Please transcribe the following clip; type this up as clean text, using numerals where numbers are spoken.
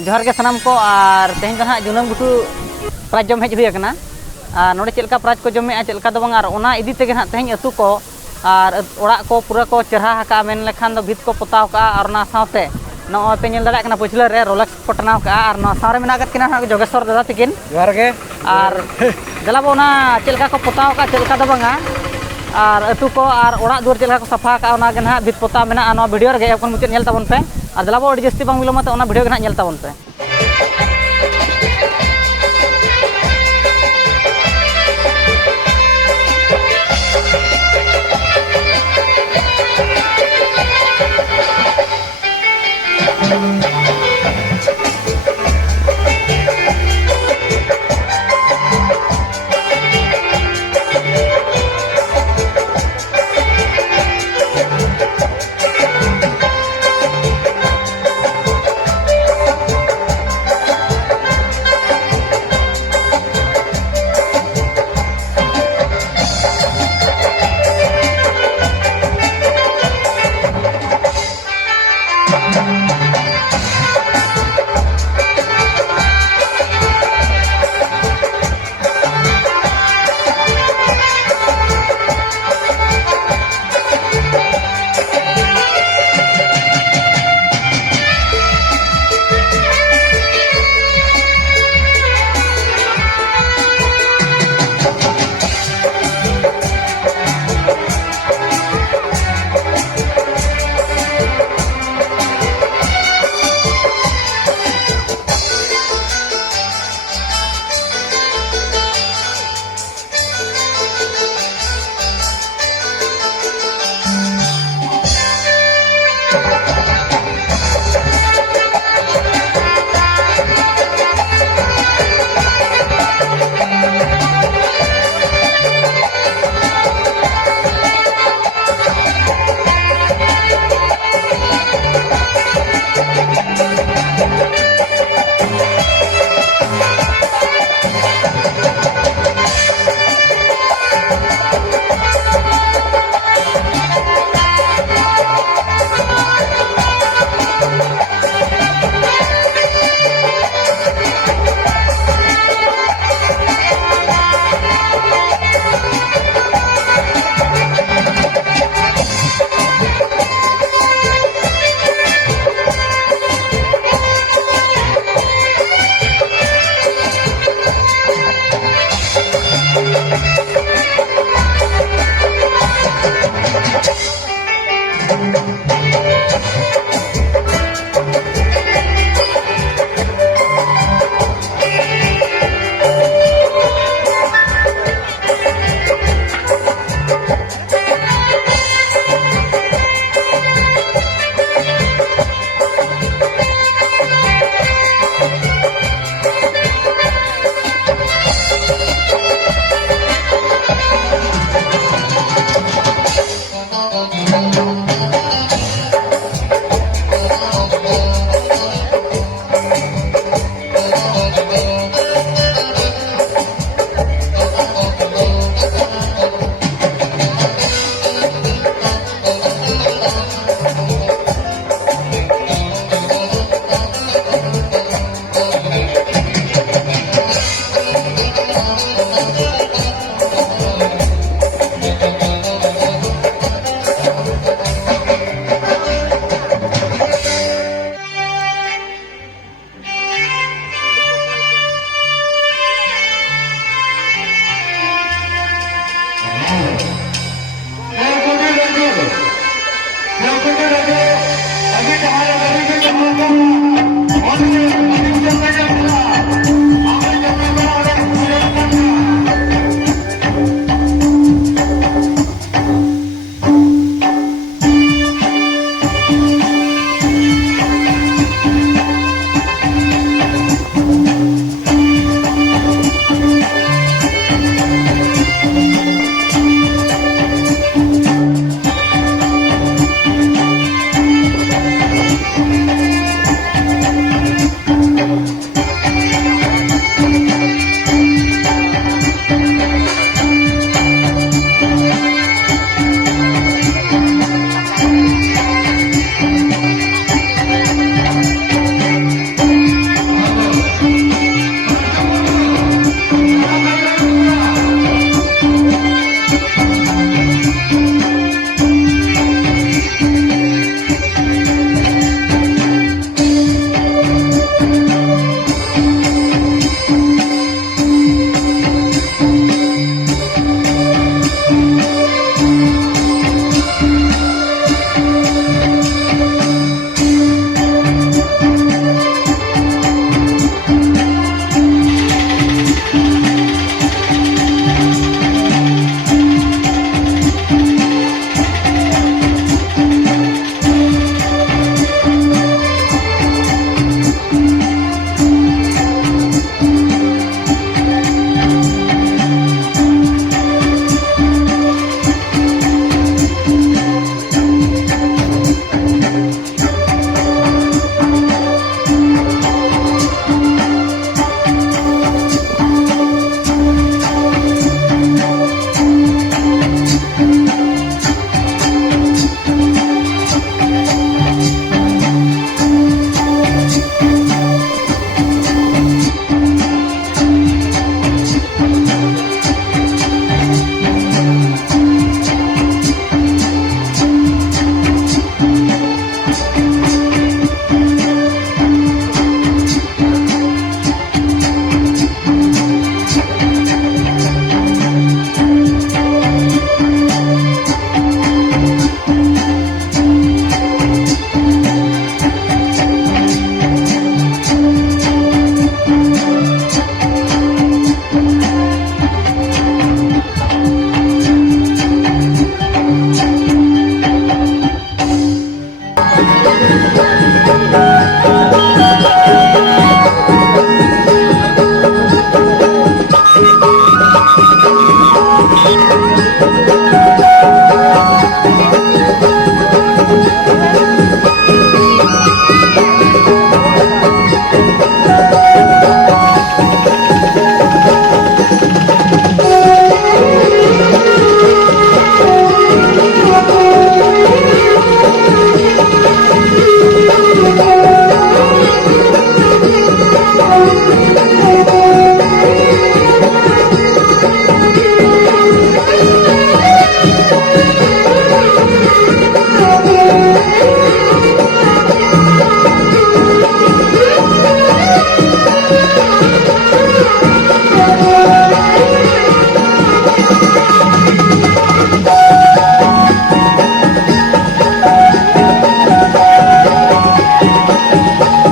जोहार के सनाम को और तेहन दो हां जुनम गुटू प्राइज जम हेज हुई कना और नोडे चेलका प्राइज को जमे चेलका दो बांग और ओना इदी तेगे हां तेहन अतु को और ओड़ा को पूरा को चेहरा हका मेन लेखान दो भित को पोताव का और ना साथे नॉय पे नेल दाड़ा कना पछला रे रोलेक्स को टनाव का और ना सारे मेना गत किना हां जोगेश्वर दादा तिकिन जोहार के और दलाबो ना चेलका को पोताव का चेलका दो बांगा और अतु को और ओड़ा दुआर चेलका को सफा का ओना गे हां भित पोता मेना नो वीडियो रे अपन मुचेत नेल ताबन पे और दलाबो अडी जस्ती बांग विलोमा तो ओना वीडियो गे हां नेल ताबन पे